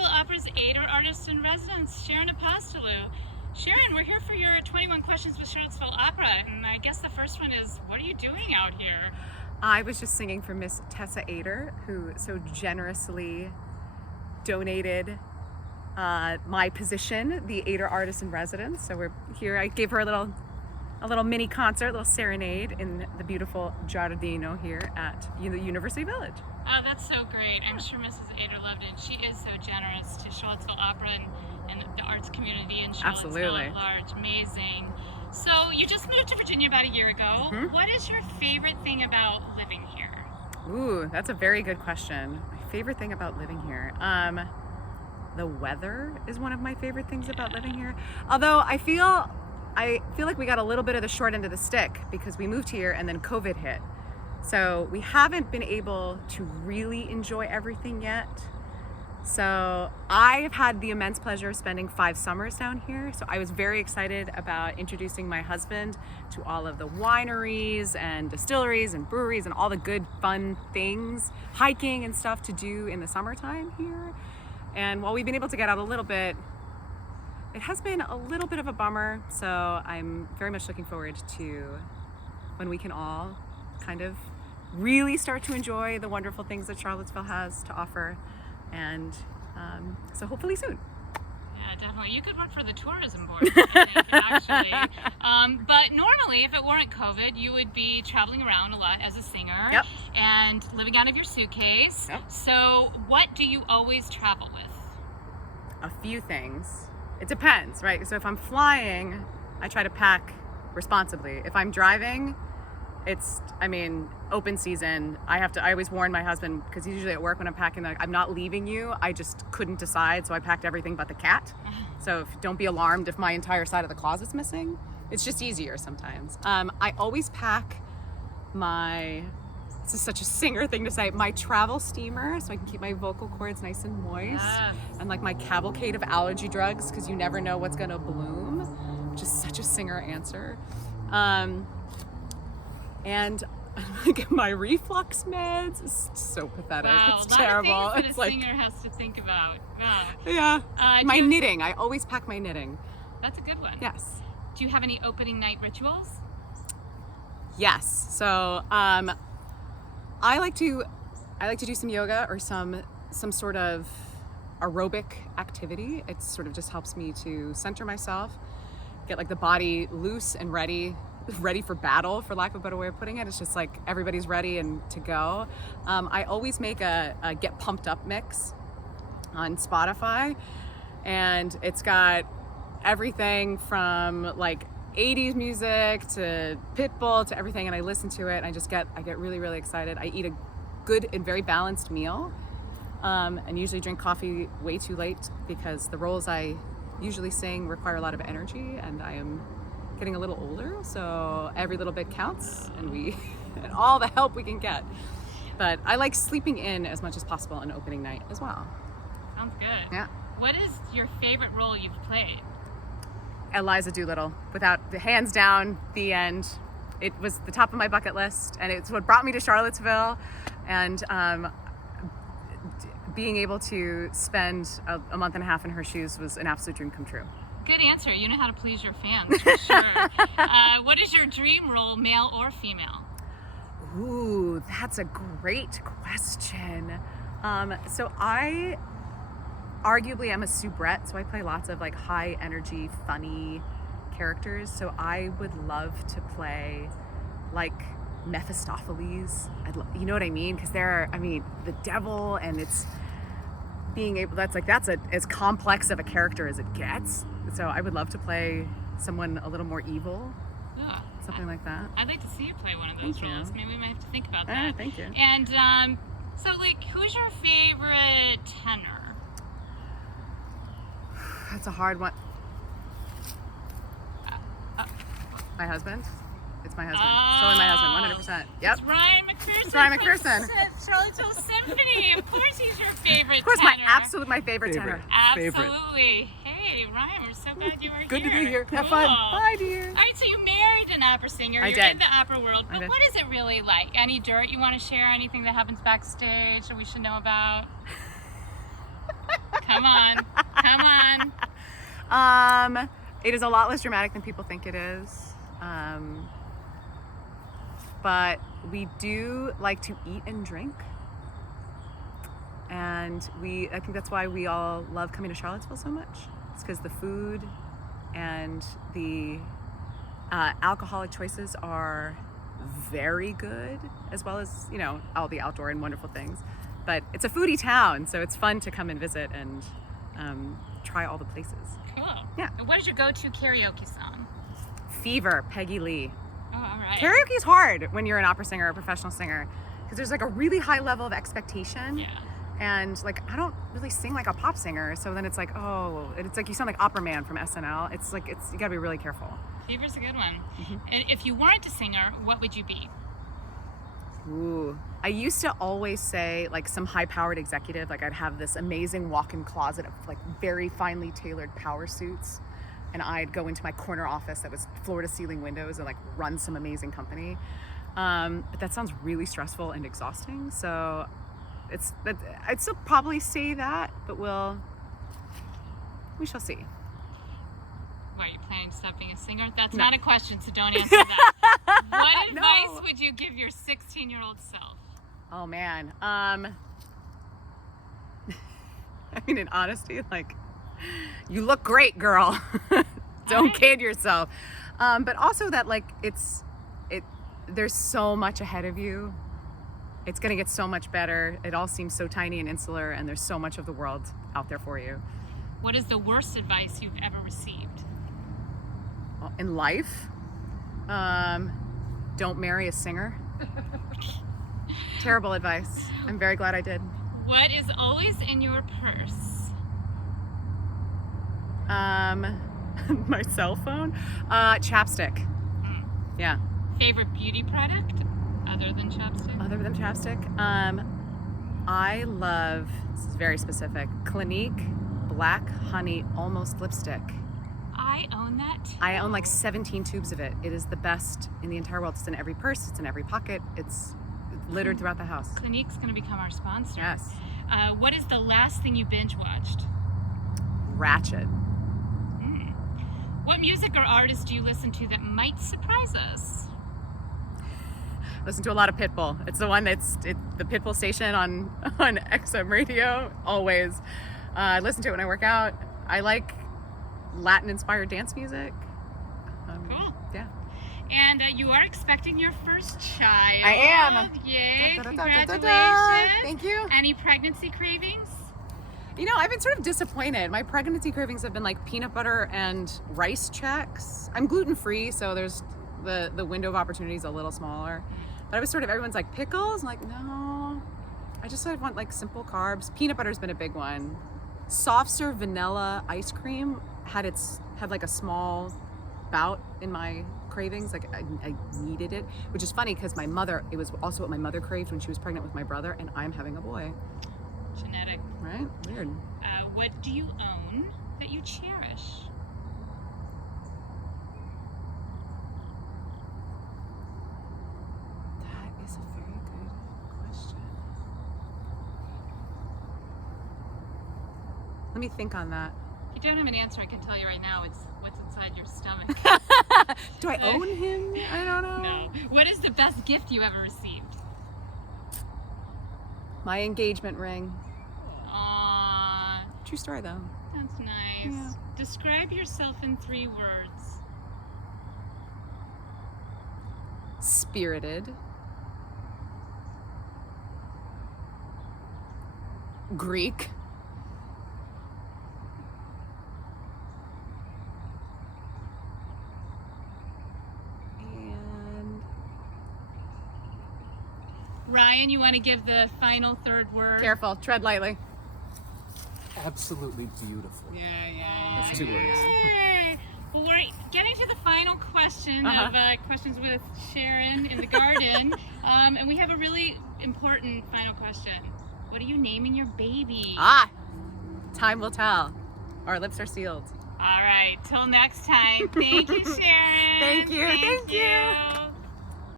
Charlottesville Opera's Ader artist in residence, Sharin Apostolou. Sharin, we're here for your 21 Questions with Charlottesville Opera, and I guess the first one is, what are you doing out here? I was just singing for Miss Tessa Ader, who so generously donated my position, the Ader artist in residence. So we're here. I gave her a little mini concert, a little serenade in the beautiful Giardino here at the University Village. Oh, that's so great. I'm sure Mrs. Ader loved it. She is so generous to Charlottesville Opera and the arts community in Charlottesville at large. Amazing. So you just moved to Virginia about a year ago. Mm-hmm. What is your favorite thing about living here? Ooh, that's a very good question. My favorite thing about living here. The weather is one of my favorite things about living here. Although I feel like we got a little bit of the short end of the stick because we moved here and then COVID hit. So we haven't been able to really enjoy everything yet. So I've had the immense pleasure of spending 5 summers down here. So I was very excited about introducing my husband to all of the wineries and distilleries and breweries and all the good fun things, hiking and stuff to do in the summertime here. And while we've been able to get out a little bit, it has been a little bit of a bummer. So I'm very much looking forward to when we can all kind of really start to enjoy the wonderful things that Charlottesville has to offer. And so hopefully soon. Yeah, definitely. You could work for the tourism board, I think, actually. But normally, if it weren't COVID, you would be traveling around a lot as a singer. Yep. And living out of your suitcase. Yep. So what do you always travel with? A few things. It depends, right? So if I'm flying, I try to pack responsibly. If I'm driving, open season. I always warn my husband, because he's usually at work when I'm packing, like, I'm not leaving you. I just couldn't decide, so I packed everything but the cat. So don't be alarmed if my entire side of the closet's missing. It's just easier sometimes. I always pack this is such a singer thing to say, my travel steamer, so I can keep my vocal cords nice and moist. Yes. And like my cavalcade of allergy drugs, because you never know what's gonna bloom, which is such a singer answer. And like my reflux meds is so pathetic. Wow, it's terrible. A lot of things it's that a like, singer has to think about. Wow. Yeah. My knitting. I always pack my knitting. That's a good one. Yes. Do you have any opening night rituals? Yes. So I like to do some yoga or some sort of aerobic activity. It sort of just helps me to center myself, get like the body loose and ready for battle, for lack of a better way of putting it. It's just like everybody's ready and to go. I always make a Get Pumped Up mix on Spotify, and it's got everything from like 80s music to Pitbull to everything, and I listen to it and I get really, really excited. I eat a good and very balanced meal, and usually drink coffee way too late because the roles I usually sing require a lot of energy, and I am getting a little older, so every little bit counts, and and all the help we can get. But I like sleeping in as much as possible on opening night as well. Sounds good. Yeah. What is your favorite role you've played? Eliza Doolittle, without the hands down, the end. It was the top of my bucket list, and it's what brought me to Charlottesville, and being able to spend a month and a half in her shoes was an absolute dream come true. Good answer. You know how to please your fans, for sure. What is your dream role, male or female? Ooh, that's a great question. So I arguably am a soubrette, so I play lots of like high energy, funny characters. So I would love to play like Mephistopheles. You know what I mean? Because the devil, and it's being able, that's as complex of a character as it gets. So I would love to play someone a little more evil. Yeah, something like that. I'd like to see you play one of those roles. Maybe we might have to think about that. Thank you. And so like, who's your favorite tenor? That's a hard one. My husband. It's my husband. It's totally my husband, 100%. Yep. It's Ryan McPherson. It's Ryan McPherson. Charlottesville Symphony. Of course he's your favorite Of course, tenor. my favorite tenor. Absolutely. Hey, Ryan, we're so glad you were here. Good to be here. Cool. Have fun. Bye, dear. All right, so you married an opera singer. You're in the opera world. But what is it really like? Any dirt you want to share? Anything that happens backstage that we should know about? Come on. Come on. It is a lot less dramatic than people think it is. But we do like to eat and drink. And I think that's why we all love coming to Charlottesville so much. It's because the food and the alcoholic choices are very good, as well as, you know, all the outdoor and wonderful things. But it's a foodie town, so it's fun to come and visit and try all the places. Cool. Yeah. And what is your go-to karaoke song? Fever, Peggy Lee. Oh, all right. Karaoke is hard when you're an opera singer or a professional singer because there's like a really high level of expectation. Yeah. And like, I don't really sing like a pop singer, so then it's like, oh, it's like you sound like Opera Man from SNL. It's like, you gotta be really careful. Fever's a good one. Mm-hmm. And if you weren't a singer, what would you be? Ooh, I used to always say like some high-powered executive. Like I'd have this amazing walk-in closet of like very finely tailored power suits, and I'd go into my corner office that was floor-to-ceiling windows and like run some amazing company. But that sounds really stressful and exhausting. So I'd still probably say that, but we shall see. Why, are you planning to stop being a singer? That's No. not a question, so don't answer that. What advice No. would you give your 16-year-old self? Oh man. I mean, in honesty, like, you look great, girl. Don't Alright. kid yourself. But also that like there's so much ahead of you. It's gonna get so much better. It all seems so tiny and insular, and there's so much of the world out there for you. What is the worst advice you've ever received? In life, don't marry a singer. Terrible advice. I'm very glad I did. What is always in your purse? My cell phone, chapstick. Yeah. Favorite beauty product other than chapstick? Other than chapstick, I love, this is very specific, Clinique Black Honey Almost Lipstick. I own that too. I own like 17 tubes of it. It is the best in the entire world. It's in every purse, it's in every pocket, it's littered throughout the house. Clinique's going to become our sponsor. Yes. What is the last thing you binge watched? Ratchet. What music or artist do you listen to that might surprise us? Listen to a lot of Pitbull. It's the one the Pitbull station on XM radio, always. I listen to it when I work out. I like Latin-inspired dance music. Cool. Yeah. And you are expecting your first child. I am. Yay, Da, da, da, da, da, da, da. congratulations. Thank you. Any pregnancy cravings? You know, I've been sort of disappointed. My pregnancy cravings have been like peanut butter and rice Chex. I'm gluten-free, so there's the window of opportunity is a little smaller. But I was sort of, everyone's like, pickles? I'm like, no. I just sort of want like simple carbs. Peanut butter's been a big one. Soft serve vanilla ice cream had like a small bout in my cravings. Like I needed it, which is funny because it was also what my mother craved when she was pregnant with my brother, and I'm having a boy. Genetic. Right? Weird. What do you own that you cherish? That is a very good question. Let me think on that. If you don't have an answer, I can tell you right now it's what's inside your stomach. Do I own him? I don't know. No. What is the best gift you ever received? My engagement ring. Aww, True story though. that's nice. Yeah. Describe yourself in 3 words. Spirited. Greek. And Ryan, you want to give the final 3rd word? careful, tread lightly. Absolutely beautiful. Yeah. That's 2 words. Yay. Well, we're getting to the final question Uh-huh. of Questions with Sharin in the Garden. And we have a really important final question. What are you naming your baby? Time will tell. Our lips are sealed. All right, till next time. Thank you, Sharin. Thank you.